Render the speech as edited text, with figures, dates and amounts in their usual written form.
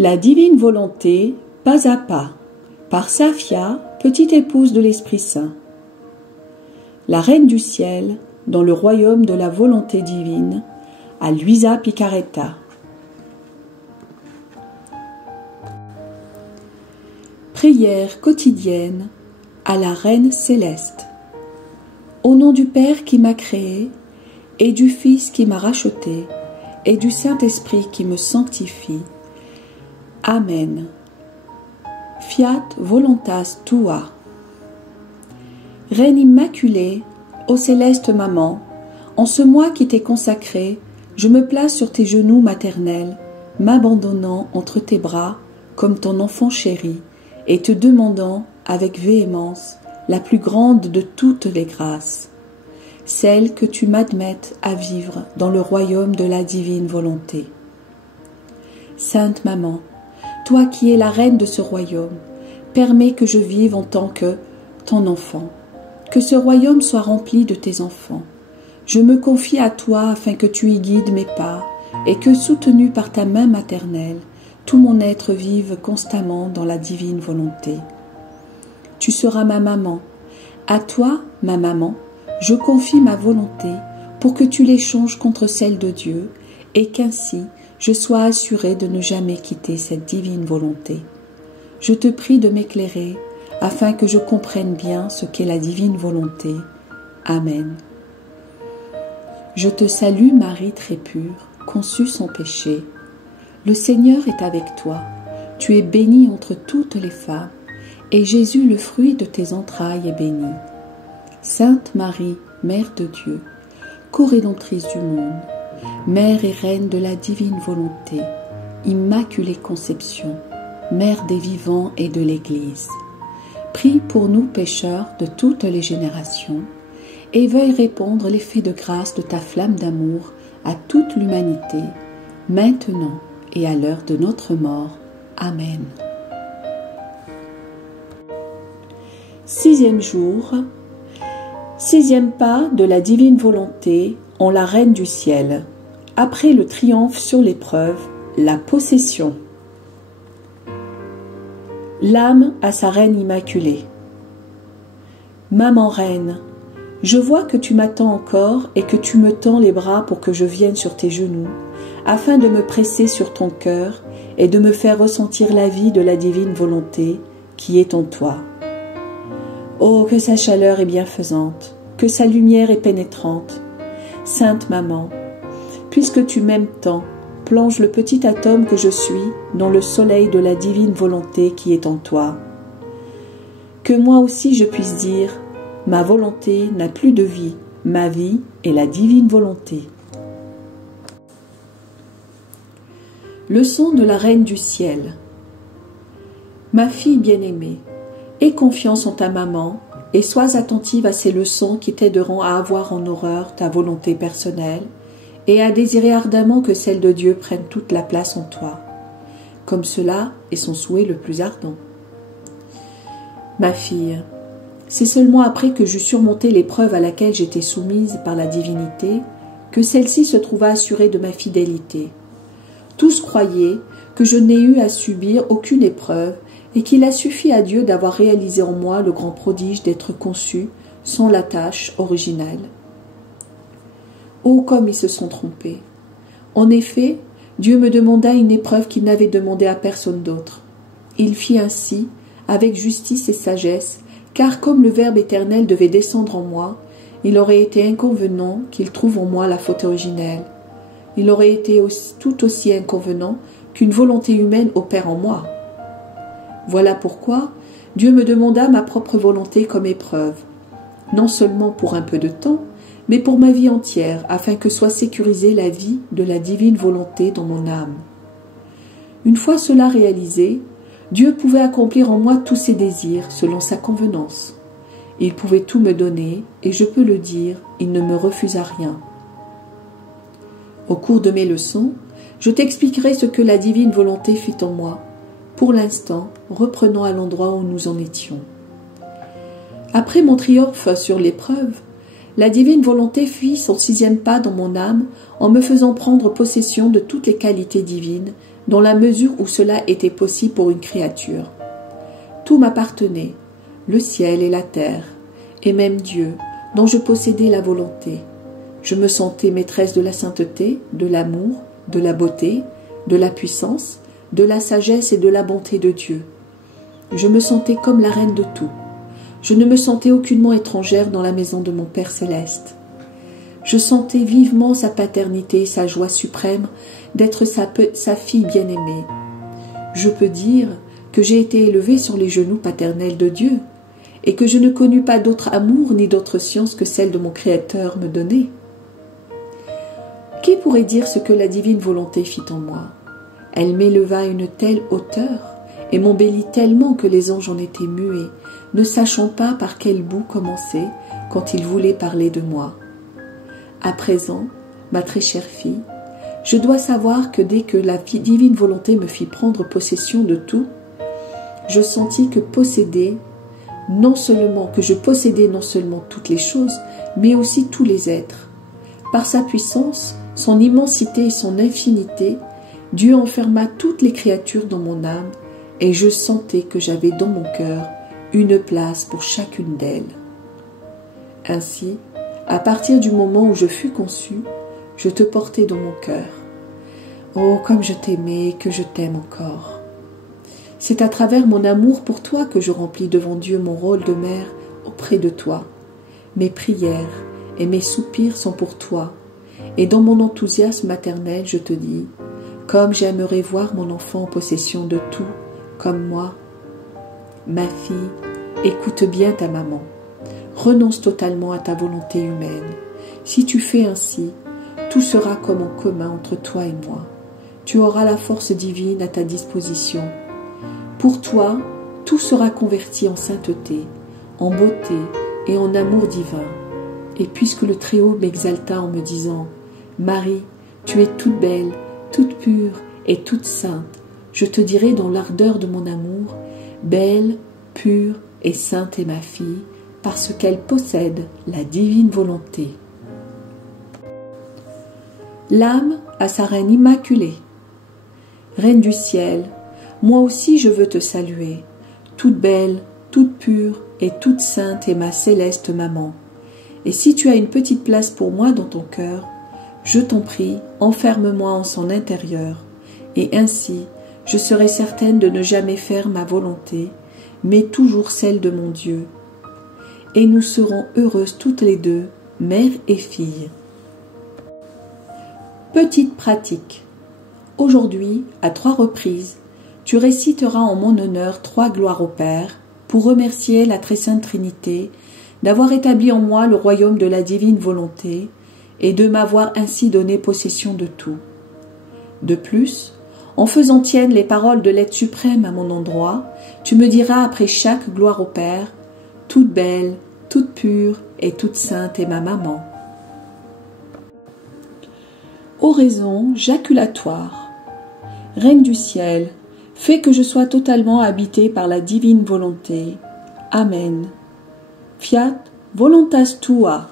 La divine volonté, pas à pas, par Safia, petite épouse de l'Esprit Saint. La Reine du Ciel, dans le royaume de la volonté divine, à Luisa Picaretta. Prière quotidienne à la Reine céleste. Au nom du Père qui m'a créé, et du Fils qui m'a racheté, et du Saint-Esprit qui me sanctifie. Amen. Fiat voluntas tua. Reine immaculée, ô céleste maman, en ce mois qui t'est consacré, je me place sur tes genoux maternels, m'abandonnant entre tes bras comme ton enfant chéri, et te demandant avec véhémence la plus grande de toutes les grâces, celle que tu m'admettes à vivre dans le royaume de la divine volonté. Sainte Maman, toi qui es la reine de ce royaume, permets que je vive en tant que ton enfant, que ce royaume soit rempli de tes enfants. Je me confie à toi afin que tu y guides mes pas et que, soutenu par ta main maternelle, tout mon être vive constamment dans la divine volonté. Tu seras ma maman. À toi, ma maman, je confie ma volonté pour que tu l'échanges contre celle de Dieu et qu'ainsi je sois assurée de ne jamais quitter cette divine volonté. Je te prie de m'éclairer afin que je comprenne bien ce qu'est la divine volonté. Amen. Je te salue Marie très pure, conçue sans péché. Le Seigneur est avec toi. Tu es bénie entre toutes les femmes, et Jésus, le fruit de tes entrailles, est béni. Sainte Marie, Mère de Dieu, co-rédemptrice du monde, Mère et Reine de la divine volonté, Immaculée Conception, Mère des vivants et de l'Église, prie pour nous pécheurs de toutes les générations, et veuille répandre l'effet de grâce de ta flamme d'amour à toute l'humanité, maintenant et à l'heure de notre mort. Amen. 6e jour, 6e pas de la divine volonté en la Reine du Ciel. Après le triomphe sur l'épreuve, la possession. L'âme à sa Reine immaculée. Maman Reine, je vois que tu m'attends encore et que tu me tends les bras pour que je vienne sur tes genoux, afin de me presser sur ton cœur et de me faire ressentir la vie de la divine volonté qui est en toi. Oh, que sa chaleur est bienfaisante, que sa lumière est pénétrante. Sainte Maman, puisque tu m'aimes tant, plonge le petit atome que je suis dans le soleil de la divine volonté qui est en toi. Que moi aussi je puisse dire, ma volonté n'a plus de vie, ma vie est la divine volonté. Leçon de la Reine du Ciel. Ma fille bien-aimée, aie confiance en ta maman et sois attentive à ces leçons qui t'aideront à avoir en horreur ta volonté personnelle et à désirer ardemment que celle de Dieu prenne toute la place en toi, comme cela est son souhait le plus ardent. Ma fille, c'est seulement après que j'eus surmonté l'épreuve à laquelle j'étais soumise par la divinité que celle-ci se trouva assurée de ma fidélité. Tous croyaient que je n'ai eu à subir aucune épreuve et qu'il a suffi à Dieu d'avoir réalisé en moi le grand prodige d'être conçu sans la tâche originale. Oh, comme ils se sont trompés! En effet, Dieu me demanda une épreuve qu'il n'avait demandée à personne d'autre. Il fit ainsi, avec justice et sagesse, car comme le Verbe éternel devait descendre en moi, il aurait été inconvenant qu'il trouve en moi la faute originelle. Il aurait été tout aussi inconvenant qu'une volonté humaine opère en moi. Voilà pourquoi Dieu me demanda ma propre volonté comme épreuve, non seulement pour un peu de temps, mais pour ma vie entière, afin que soit sécurisée la vie de la divine volonté dans mon âme. Une fois cela réalisé, Dieu pouvait accomplir en moi tous ses désirs selon sa convenance. Il pouvait tout me donner, et je peux le dire, il ne me refusa rien. Au cours de mes leçons, je t'expliquerai ce que la divine volonté fit en moi. Pour l'instant, reprenons à l'endroit où nous en étions. Après mon triomphe sur l'épreuve, la divine volonté fit son 6e pas dans mon âme en me faisant prendre possession de toutes les qualités divines, dans la mesure où cela était possible pour une créature. Tout m'appartenait, le ciel et la terre, et même Dieu, dont je possédais la volonté. Je me sentais maîtresse de la sainteté, de l'amour, de la beauté, de la puissance, de la sagesse et de la bonté de Dieu. Je me sentais comme la reine de tout. Je ne me sentais aucunement étrangère dans la maison de mon Père céleste. Je sentais vivement sa paternité et sa joie suprême d'être sa fille bien-aimée. Je peux dire que j'ai été élevée sur les genoux paternels de Dieu et que je ne connus pas d'autre amour ni d'autre science que celle de mon Créateur me donnait. Qui pourrait dire ce que la divine volonté fit en moi? Elle m'éleva à une telle hauteur et m'embellit tellement que les anges en étaient muets, ne sachant pas par quel bout commencer quand ils voulaient parler de moi. À présent, ma très chère fille, je dois savoir que dès que la divine volonté me fit prendre possession de tout, je sentis que je possédais non seulement toutes les choses, mais aussi tous les êtres. Par sa puissance, son immensité et son infinité, Dieu enferma toutes les créatures dans mon âme, et je sentais que j'avais dans mon cœur une place pour chacune d'elles. Ainsi, à partir du moment où je fus conçue, je te portais dans mon cœur. Oh, comme je t'aimais et que je t'aime encore. C'est à travers mon amour pour toi que je remplis devant Dieu mon rôle de mère auprès de toi. Mes prières et mes soupirs sont pour toi, et dans mon enthousiasme maternel, je te dis, comme j'aimerais voir mon enfant en possession de tout, comme moi. Ma fille, écoute bien ta maman. Renonce totalement à ta volonté humaine. Si tu fais ainsi, tout sera comme en commun entre toi et moi. Tu auras la force divine à ta disposition. Pour toi, tout sera converti en sainteté, en beauté et en amour divin. Et puisque le Très-Haut m'exalta en me disant « Marie, tu es toute belle, toute pure et toute sainte », je te dirai dans l'ardeur de mon amour « Belle, pure et sainte est ma fille, parce qu'elle possède la divine volonté. » L'âme à sa reine immaculée. Reine du ciel, moi aussi je veux te saluer. Toute belle, toute pure et toute sainte est ma céleste maman. Et si tu as une petite place pour moi dans ton cœur, je t'en prie, enferme-moi en son intérieur, et ainsi je serai certaine de ne jamais faire ma volonté, mais toujours celle de mon Dieu. Et nous serons heureuses toutes les deux, mère et fille. Petite pratique. Aujourd'hui, à 3 reprises, tu réciteras en mon honneur 3 gloires au Père pour remercier la Très Sainte Trinité d'avoir établi en moi le royaume de la divine volonté et de m'avoir ainsi donné possession de tout. De plus, en faisant tiennes les paroles de l'être suprême à mon endroit, tu me diras après chaque gloire au Père, « Toute belle, toute pure et toute sainte est ma maman. » Oraison jaculatoire. Reine du ciel, fais que je sois totalement habitée par la divine volonté. Amen. Fiat voluntas tua.